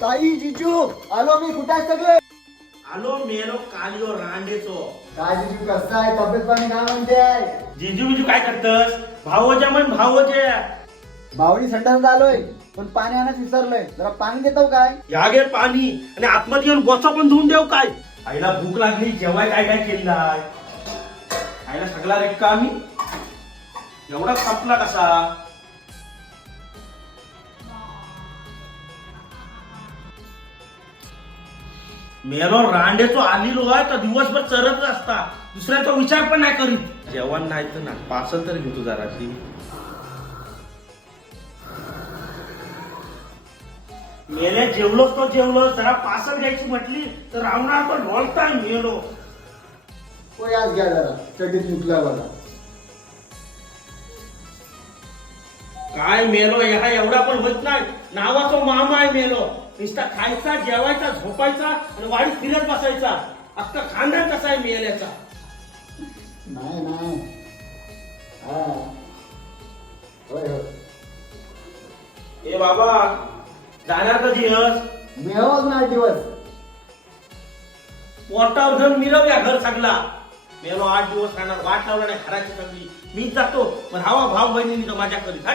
काही जिजू आलो मी. कुठे आहे सगळे? आलो मेलो कालियो रांडेचो. काय जिजू कसं आहे? तब्येत पाणी काय म्हणते आहे? जिजू बिजू काय करतस? भावोच्या म्हण भावोच्या. भावनी संडासला आलोय पण पाणी आणायच विसरलोय. जरा पाणी देतो काय? या घे पाणी आणि आतमध्ये येऊन गोचा पण धुवून देऊ काय? आईला भूक लागली, जेवाय काय काय केलं आहे? आईला सगळा रेक्का आम्ही एवढा संपला कसा? मेलो रांडेचो आलेलो आहे तर दिवसभर चरतच असता. दुसऱ्याचा विचार पण नाही करीत. जेवण नाही तर ना पार्सल तर घेतो जराशी. मेले जेवलोच तो जेवलो. जरा पार्सल घ्यायची म्हटली तर रावणार तो ढोलता मेलो. होय आज घ्या जरा चटीत मुकला बघा. काय मेलो ह्या एवढा पण होत नाही. नावाचा मामा आहे मेलो. नुसता खायचा, जेवायचा, झोपायचा आणि वाडीत फिरत बसायचा. अख्खा खानदान कसा आहे मेल्याचा. नाही नाही. हा होय होय. ए बाबा जाणार कधी हस? मिळवच ना 8 दिवस. पोटावर घेऊन मिळवूया घर सगळा. मेलो 8 दिवस राहणार. वाट लावला नाही घराची सगळी. मीच जातो पण हवा भाऊ बहिणींनी तर माझ्या करीत.